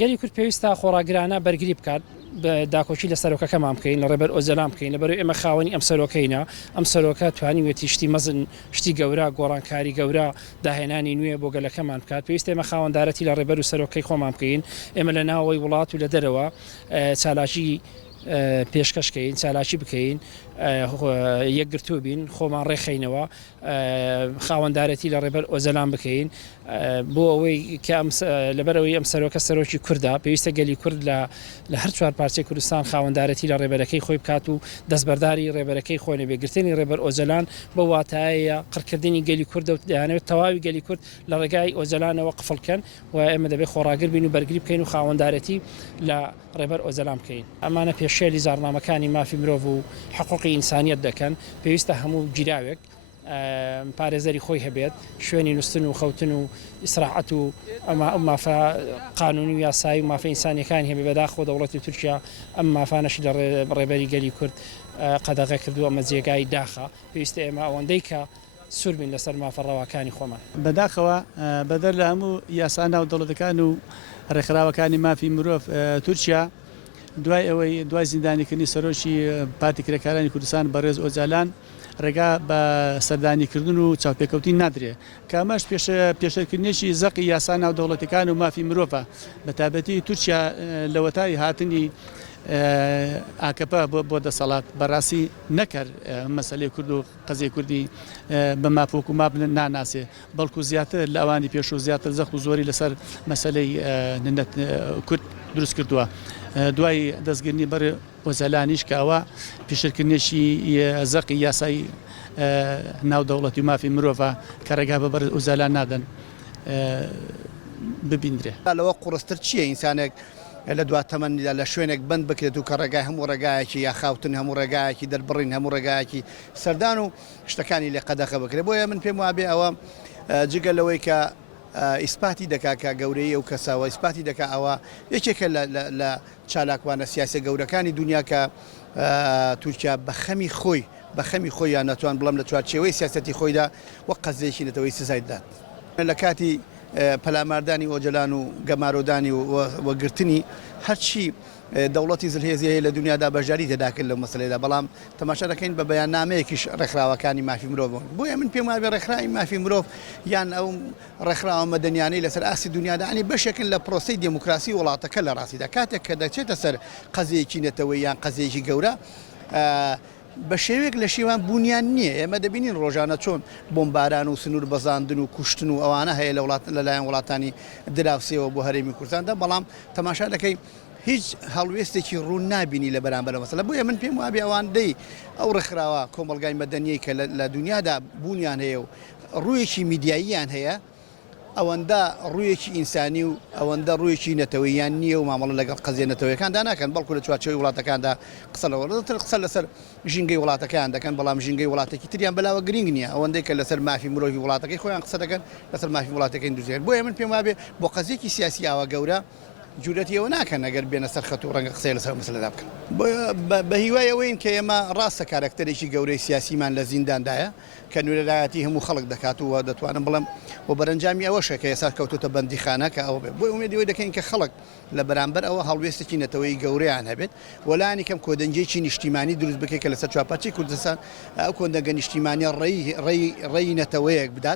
گەلی کورد پێویستە خۆڕاگرانە بەرگری بکات بە داکۆچی لە سەرۆکەکەمان بکەین لە ڕێبەر ئۆزەلام بکەین لەبەرەوەی ئێمە خاوەنی ئەم سەرۆکەینە ئەم سەرۆکە توانیوێتی شتی مەزن شتی گەورە گۆڕانکاری گەورە داهێنانی نوێ بۆ گەلەکەمان بکات پێویستە ئێمە خاوەندارەتی لە ڕێبەر و سەرۆکەی خۆمان بکەین ئێمە لە ناوەوەی وڵات و لە دەرەوە چالاکی پێشکەشکەین چالاکی بکەین یەکگرتوو بین خۆمان ڕێخینەوە خاوەندارەتی لە ڕێبەر ئۆزەلام بکەین بۆ ئەوەی کە لەبەرەوەی ئەم سەرۆکە سەرۆکی کووردا پێویستە گەلی کورد لە هەر چوار پارچەی کوردستان خاوەندارەتی لە ڕێبەرەکەی خۆی بکات و دەستبەرداری ڕێبەرەکەی خۆی نەبێ گرتنی ڕێبەر ئۆزەلان بە واتایە قڕکردنی گەلی کورد و دەیانەوێت تەواوی گەلی کورد لە ڕێگای ئۆزەلانەوە قفڵکەن و ئێمە دەبێت خۆڕاگر بین و بەرگری بکەین و خاوەندارەتی لە ڕێبەر ئۆزەلام بکەین ئەمانە پێشێلی زارنامەکانی مافی مرۆڤ و حقوقی ئینسانیەت دەکەن پێویستە هەموو گیراوێک پارێزەری خۆی هەبێت شوێنی نووسن و خەوتن و ئیسراحەت و ئەمە مافە قانونی و یاسایی و مافە ئینسانیەکانی هەبێ بەداخۆ دەوڵەتی تورکیا ئەم مافانەشی لە ڕێبەری گەلی کورد قەدەغە کردو ئەمە جێگای داخە پێویستە ئێمە ئەوەندەی کە سووربین لەسەر مافە ڕەواکانی خۆمان بەداخەوە بەدەر لە هەموو یاسا ناو دەوڵەتەکان و ڕێکخراوەکانی مافی مرۆڤ تورکیا دوای ئەوەی دوای زیندانیکردنی سەرۆکی پارتی کرێکارانی کوردستان بەڕێز ئۆزالان ڕێگا بە سەردانیکردن و چاوپێکەوتی نادرێ کامەش پێشەرکردنیشی زەقی یاسا ناو دەوڵەتەکان و مافی مرۆڤە بە تایبەتی تورکیا لە وەتای هاتنی ئاکەپە بۆ دەسەڵات بەڕاستی نەکرد مەسەلەی کورد و قەزەی کوردی بە مافۆک و ماب ناناسێ بەڵکو زیاتر لە ئەوانی پێش و زیاتر زەخت و زۆری لەسەر مەسەلەی کورد دروست کردووە دوای دەستگرنی بەر ئۆزەلانیش کە ئەوە پێشەرکردنیشی زەقی یاسایی ناو دەوڵەتی و مافی مرۆڤە کە ڕێگا بە بەر ئۆزەلان نادەن ببیندرێ لەوە قوڕستر چییە ئینسانێک لە دو تەمەنیدا لە شوێنێک بند بکرێت و کە ڕێگای هەموو ڕێگایەکی یا خاوتن هەموو ڕێگایەکی دەربڕین هەموو ڕێگایەکی سەردان و شتەکانی لێ قەدەخە بکرێت بۆیە من پێم وابێ ئەوە جگە لەوەی کە ئیسپاتی دەکا کە گەورەی ئەو کەساوە ئیسپاتی دەکا ئەوە یەکێکە لە چالاکوانە سیاسە گەورەکانی دنیا کە تورکیا بە خەمی خۆی یان ناتوان بڵم لە چوارچێوەی سیاسەتی خۆیدا وەک قەزێکی نەتەوەی سزای دات لە کاتی پەلاماردانی ئۆجەلان و گەمارۆدانی وەگرتنی هەرچی دەوڵەتی زلهێزی هەیە لە دنیادا بەژاری تێداکرد لەو مەسلەیەدا بەڵام تەماشا دەکەین بە بەیاننامەیەکیش ڕێکخراوەکانی مافی مرۆڤ بۆیە من پێم وابێ ڕێکخراوی مافی مرۆڤ یان ئەو ڕێکخراوە مەدەنیانەی لەسەر ئاسی دنیادا ئەنی بەشێکن لە پرۆسەی دموکراسی وڵاتەکە لە ڕاستیدا کاتێک کە دەچێتە سەر قەزەیەکی نەتەوەی یان قەزەیەکی گەورە بە شێوێک لە شێوان بوونیان نییە ئێمە دەبینین ڕۆژانە چۆن بۆمباران و سنوور بەزاندن و کوشتن و ئەوانە هەیە لەلایەن وڵاتانی دراوسێەوە بۆ هەرێمی کوردستاندا بەڵام تەماشا دەکەی هیچ هەڵوێستێکی ڕوون نابینی لە بەرامبەر مەسەلە بۆیە من پێم وابێ ئەوانەی ئەو ڕێکخراوە کۆمەلگای مەدەنیەی کە لە دنیادا بوونیان هەیە و ڕوویەکی میدیاییان هەیە ئەوەندە ڕوویەکی ئینسانی و ئەوەندە ڕوویەکی نەتەوەییان نییە و مامەڵە لەگەڵ قەزیە نەتەوەیەکاندا ناکەن بەڵکو لە چوارچێوەی وڵاتەکاندا قسە لەوەتر قسە لەسەر ژینگەی وڵاتەکان دەکەن بەڵام ژینگەی وڵاتێکی تریان بەلاوە گرنگ نییە ئەوەندەی کە لەسەر مافی مرۆڤی وڵاتەکەی خۆیان قسە دەکەن لەسەر مافی وڵاتەکەی دوزێن بۆیە من پێم وابێ بۆ قەزێکی سیاسی ئاوا گەورە جوورەتیەوە ناکەن ئەگەر بێنە سەر خەت و ڕەنگە قسەی لەسەر مەسەلەدا بکەن بە هیوای ئەوەین کە ئێمە ڕاستە کارکتەرێکی گەورەی سیاسیمان لە زینداندایە کە نوێرەدایەتی هەموو خەڵک دەکاتوە دەتوانم بڵم و بەرەنجامی ئەوەشە کە ئێستا کەوتوتە بەندیخانە کە ئەوە بێت بۆی ئومێدیەوەی دەکەین کە خەڵک لە بەرامبەر ئەوە هەڵوێستێکی نەتەوەی گەورەیان هەبێت وەلایانی کەم کۆدەنجێکی نیشتیمانی دروست بکەیت کە لەسەر چوارپارچەی کوردستان ئەو کۆدەنگە نیشتیمانی ڕێی نەتەوەیەک بدات